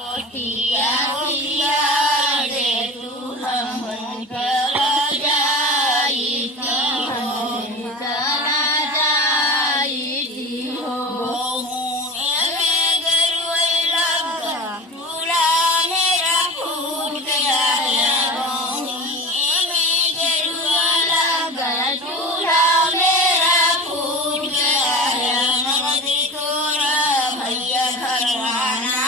ओटिया ओटिया रे तू हम कर जाई की हो करा जाई की हो एमे गरुई लगा चूड़ा मेरा फूट गया एमे गरुआ लगा चूड़ा मेरा फूट गया नदी तोरा भैया घरवाना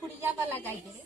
खुड़िया वाला गाई